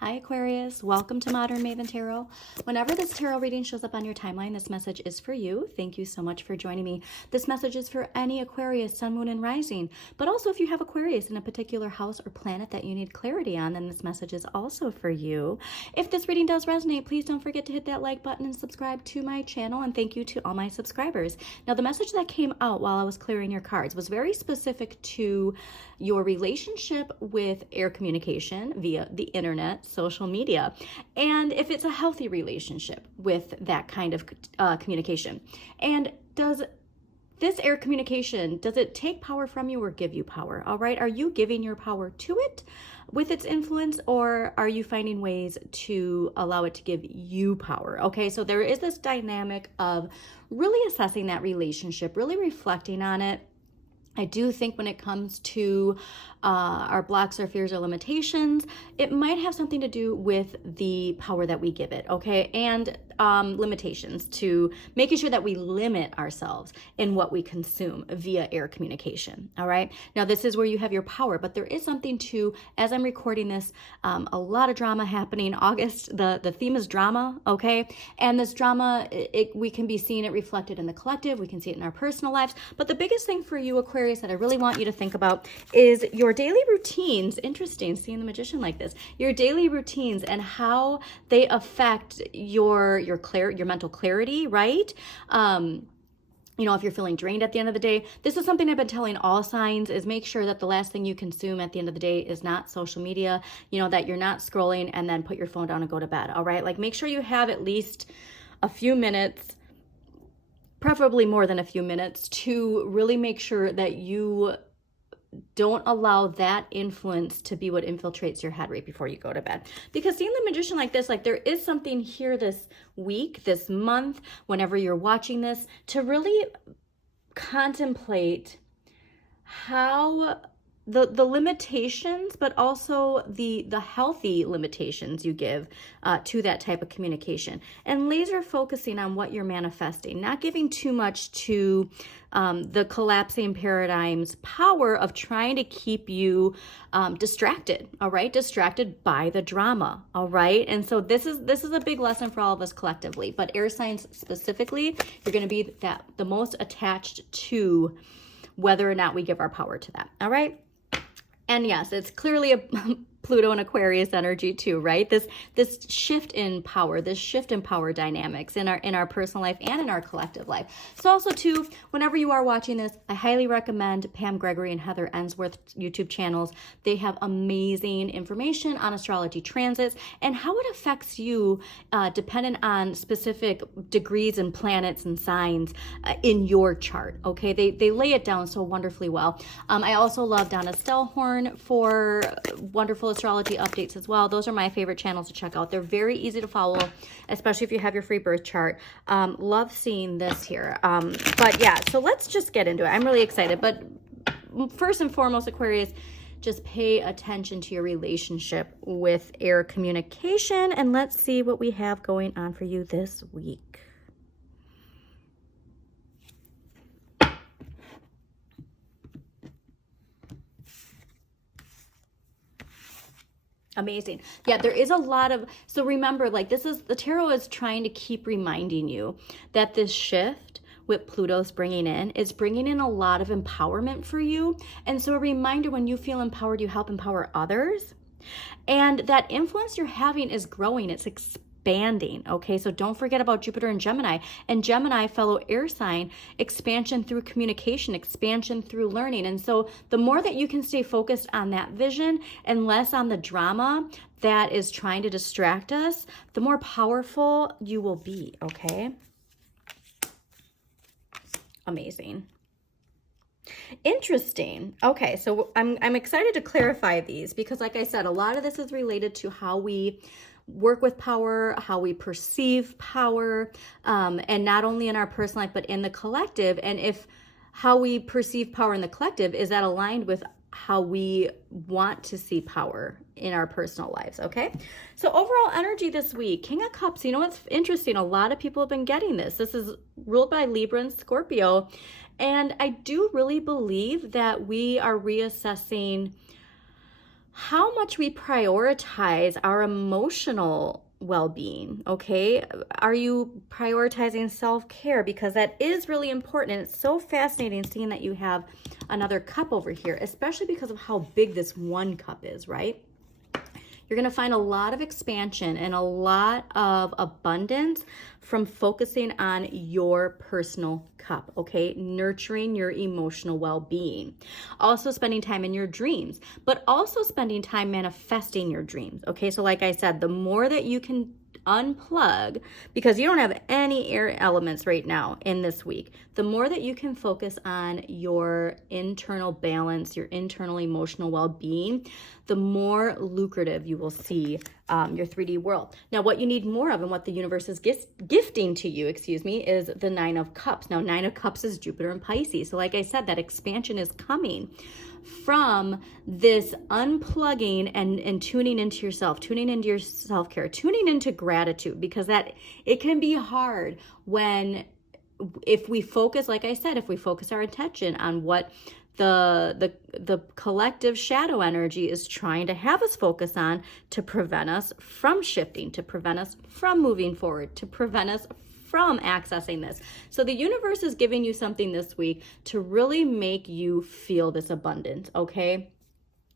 Hi Aquarius, welcome to Modern Maven Tarot. Whenever this tarot reading shows up on your timeline, this message is for you. Thank you so much for joining me. This message is for any Aquarius, Sun, Moon, and Rising. But also if you have Aquarius in a particular house or planet that you need clarity on, then this message is also for you. If this reading does resonate, please don't forget to hit that like button and subscribe to my channel. And thank you to all my subscribers. Now the message that came out while I was clearing your cards was very specific to your relationship with air communication via the internet, social media, and if it's a healthy relationship with that kind of communication. And does this air communication, does it take power from you or give you power? All right, are you giving your power to it with its influence, or are you finding ways to allow it to give you power? Okay, so there is this dynamic of really assessing that relationship, really reflecting on it. I do think when it comes to our blocks or fears or limitations, it might have something to do with the power that we give it, okay? And limitations to making sure that we limit ourselves in what we consume via air communication, all right? Now, this is where you have your power, but there is something to, as I'm recording this, a lot of drama happening. August, the theme is drama, okay? And this drama, we can be seeing it reflected in the collective, we can see it in our personal lives, but the biggest thing for you, Aquarius, that I really want you to think about is your daily routines. Interesting, seeing the Magician like this. Your daily routines and how they affect your mental clarity, right? You know, if you're feeling drained at the end of the day, this is something I've been telling all signs, is make sure that the last thing you consume at the end of the day is not social media, you know, that you're not scrolling and then put your phone down and go to bed, all right? Like, make sure you have at least a few minutes, preferably more than a few minutes, to really make sure that you don't allow that influence to be what infiltrates your head right before you go to bed. Because seeing the Magician like this, like, there is something here this week, this month, whenever you're watching this, to really contemplate how the limitations, but also the healthy limitations you give to that type of communication, and laser focusing on what you're manifesting, not giving too much to the collapsing paradigm's power of trying to keep you distracted, all right? Distracted by the drama, all right? And so this is a big lesson for all of us collectively, but air signs specifically, you're going to be the most attached to whether or not we give our power to that, all right? And yes, it's clearly a Pluto and Aquarius energy too, right? This shift in power, this shift in power dynamics in our personal life and in our collective life. So also too, whenever you are watching this, I highly recommend Pam Gregory and Heather Ensworth's YouTube channels. They have amazing information on astrology transits and how it affects you dependent on specific degrees and planets and signs in your chart, okay? They lay it down so wonderfully well. I also love Donna Stellhorn for wonderful astrology updates as well. Those are my favorite channels to check out. They're very easy to follow, especially if you have your free birth chart. Love seeing this here. But yeah, so let's just get into it. I'm really excited. But first and foremost, Aquarius, just pay attention to your relationship with air communication, and let's see what we have going on for you this week. Amazing. Yeah, there is a lot of, so remember, like, the tarot is trying to keep reminding you that this shift with Pluto's bringing in is bringing in a lot of empowerment for you. And so a reminder, when you feel empowered, you help empower others. And that influence you're having is growing, it's expanding, okay? So don't forget about Jupiter and Gemini. And Gemini, fellow air sign, expansion through communication, expansion through learning. And so the more that you can stay focused on that vision and less on the drama that is trying to distract us, the more powerful you will be, okay? Amazing. Interesting. Okay, so I'm excited to clarify these because, like I said, a lot of this is related to how we work with power, how we perceive power, and not only in our personal life, but in the collective. And if how we perceive power in the collective, is that aligned with how we want to see power in our personal lives, okay? So overall energy this week, King of Cups. You know what's interesting? A lot of people have been getting this. This is ruled by Libra and Scorpio. And I do really believe that we are reassessing how much we prioritize our emotional well-being, okay? Are you prioritizing self-care? Because that is really important, and it's so fascinating seeing that you have another cup over here, especially because of how big this one cup is, right? You're going to find a lot of expansion and a lot of abundance from focusing on your personal cup, okay? Nurturing your emotional well-being. Also spending time in your dreams, but also spending time manifesting your dreams, okay? So like I said, the more that you can unplug, because you don't have any air elements right now in this week, the more that you can focus on your internal balance, your internal emotional well-being, the more lucrative you will see your 3D world. Now, what you need more of and what the universe is gifting to you, is the 9 of Cups. Now, 9 of Cups is Jupiter and Pisces. So like I said, that expansion is coming from this unplugging and tuning into yourself, tuning into your self-care, tuning into gratitude, because that it can be hard when, if we focus, like I said, if we focus our attention on what the collective shadow energy is trying to have us focus on to prevent us from shifting, to prevent us from moving forward, to prevent us from accessing this. So the universe is giving you something this week to really make you feel this abundance, okay?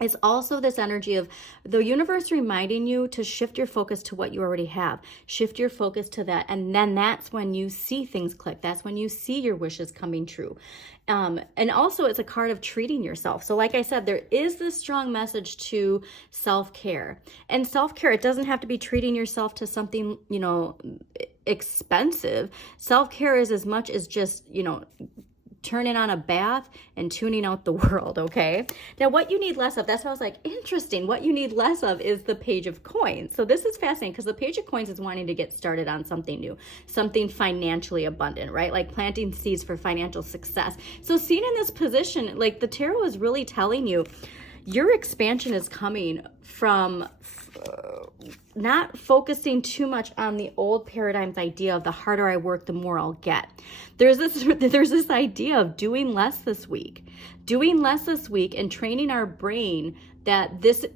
It's also this energy of the universe reminding you to shift your focus to what you already have. Shift your focus to that. And then that's when you see things click. That's when you see your wishes coming true. And also it's a card of treating yourself. So like I said, there is this strong message to self-care. And self-care, it doesn't have to be treating yourself to something, expensive. Self-care is as much as just, turning on a bath and tuning out the world, okay? Now, what you need less of, that's why I was like, interesting. What you need less of is the Page of Coins. So this is fascinating because the Page of Coins is wanting to get started on something new, something financially abundant, right? Like planting seeds for financial success. So seen in this position, like the tarot is really telling you, your expansion is coming from not focusing too much on the old paradigm's idea of the harder I work, the more I'll get. There's this idea of doing less this week and training our brain that this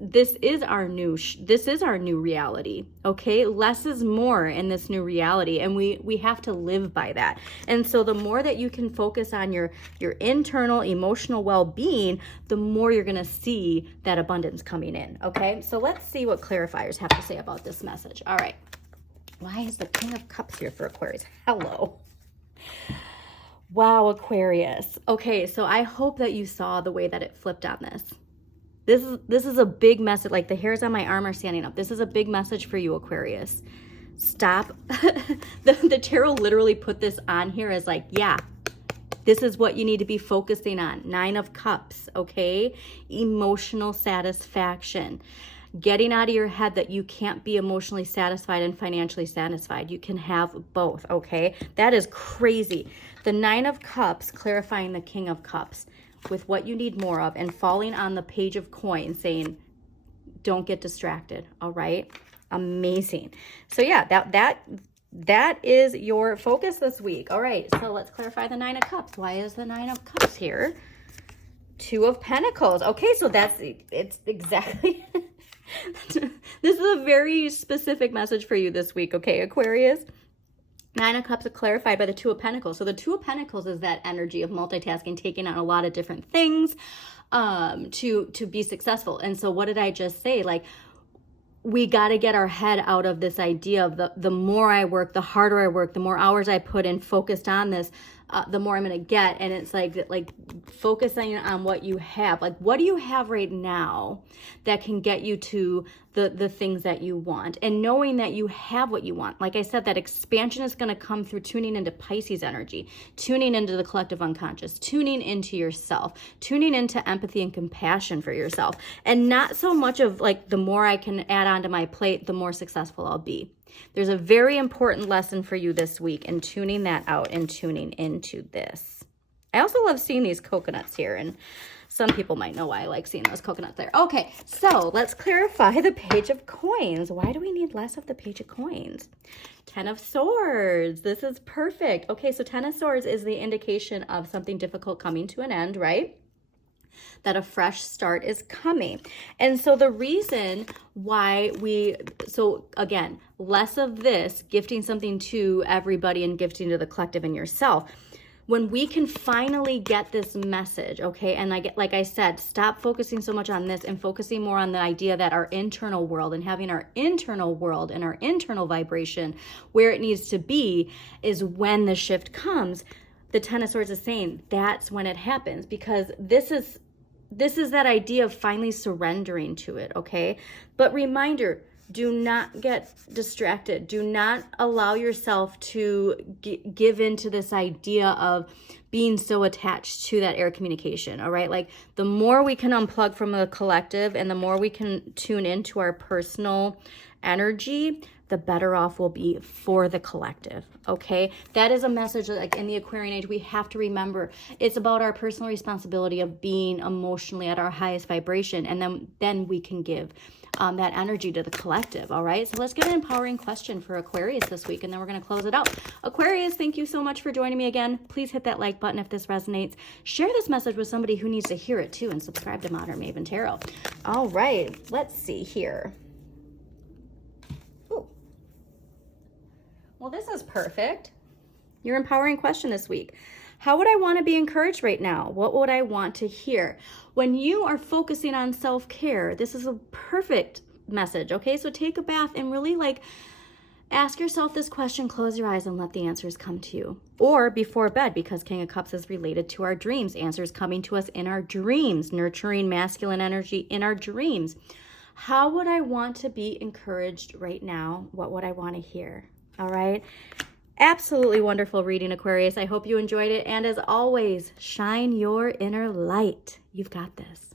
is our new reality, okay? Less is more in this new reality, and we have to live by that. And so the more that you can focus on your internal emotional well-being, the more you're gonna see that abundance coming in, okay? So let's see what clarifiers have to say about this message. All right, why is the King of Cups here for Aquarius? Hello. Wow, Aquarius. Okay, so I hope that you saw the way that it flipped on this. This is a big message. Like the hairs on my arm are standing up. This is a big message for you, Aquarius. Stop. The tarot literally put this on here as like, yeah, this is what you need to be focusing on. 9 of Cups, okay? Emotional satisfaction. Getting out of your head that you can't be emotionally satisfied and financially satisfied. You can have both, okay? That is crazy. The 9 of Cups clarifying the King of Cups with what you need more of, and falling on the Page of Coins saying, don't get distracted, all right? Amazing. So yeah, that is your focus this week. All right, so let's clarify the 9 of Cups. Why is the 9 of Cups here? 2 of Pentacles. Okay, so it's exactly... This is a very specific message for you this week, okay, Aquarius? 9 of Cups are clarified by the 2 of Pentacles. So the 2 of Pentacles is that energy of multitasking, taking on a lot of different things to be successful. And so what did I just say? Like, we got to get our head out of this idea of the more I work, the harder I work, the more hours I put in focused on this, the more I'm going to get. And it's like focusing on what you have. Like, what do you have right now that can get you to the things that you want? And knowing that you have what you want. Like I said, that expansion is going to come through tuning into Pisces energy, tuning into the collective unconscious, tuning into yourself, tuning into empathy and compassion for yourself. And not so much of like, the more I can add onto my plate, the more successful I'll be. There's a very important lesson for you this week in tuning that out and tuning into this. I also love seeing these coconuts here, and some people might know why I like seeing those coconuts there. Okay, so let's clarify the Page of Coins. Why do we need less of the Page of Coins? 10 of Swords. This is perfect. Okay, so 10 of Swords is the indication of something difficult coming to an end, right? that a fresh start is coming. And so the reason why so again, less of this, gifting something to everybody and gifting to the collective and yourself. When we can finally get this message, okay, and like I said, stop focusing so much on this and focusing more on the idea that our internal world and having our internal world and our internal vibration where it needs to be is when the shift comes. The Ten of Swords is saying that's when it happens, because this is that idea of finally surrendering to it, okay? But reminder, do not get distracted. Do not allow yourself to give into this idea of being so attached to that air communication, all right? Like, the more we can unplug from the collective and the more we can tune into our personal energy, the better off we'll be for the collective, okay? That is a message that, like, in the Aquarian age, we have to remember. It's about our personal responsibility of being emotionally at our highest vibration, and then we can give that energy to the collective, all right? So let's get an empowering question for Aquarius this week, and then we're going to close it out. Aquarius, thank you so much for joining me again. Please hit that like button if this resonates. Share this message with somebody who needs to hear it too, and subscribe to Modern Maven Tarot. All right, let's see here. Ooh. Well, this is perfect. Your empowering question this week. How would I want to be encouraged right now? What would I want to hear? When you are focusing on self-care, this is a perfect message, okay? So take a bath and really, like, ask yourself this question, close your eyes, and let the answers come to you. Or before bed, because King of Cups is related to our dreams. Answers coming to us in our dreams, nurturing masculine energy in our dreams. How would I want to be encouraged right now? What would I want to hear? All right? Absolutely wonderful reading, Aquarius. I hope you enjoyed it. And as always, shine your inner light. You've got this.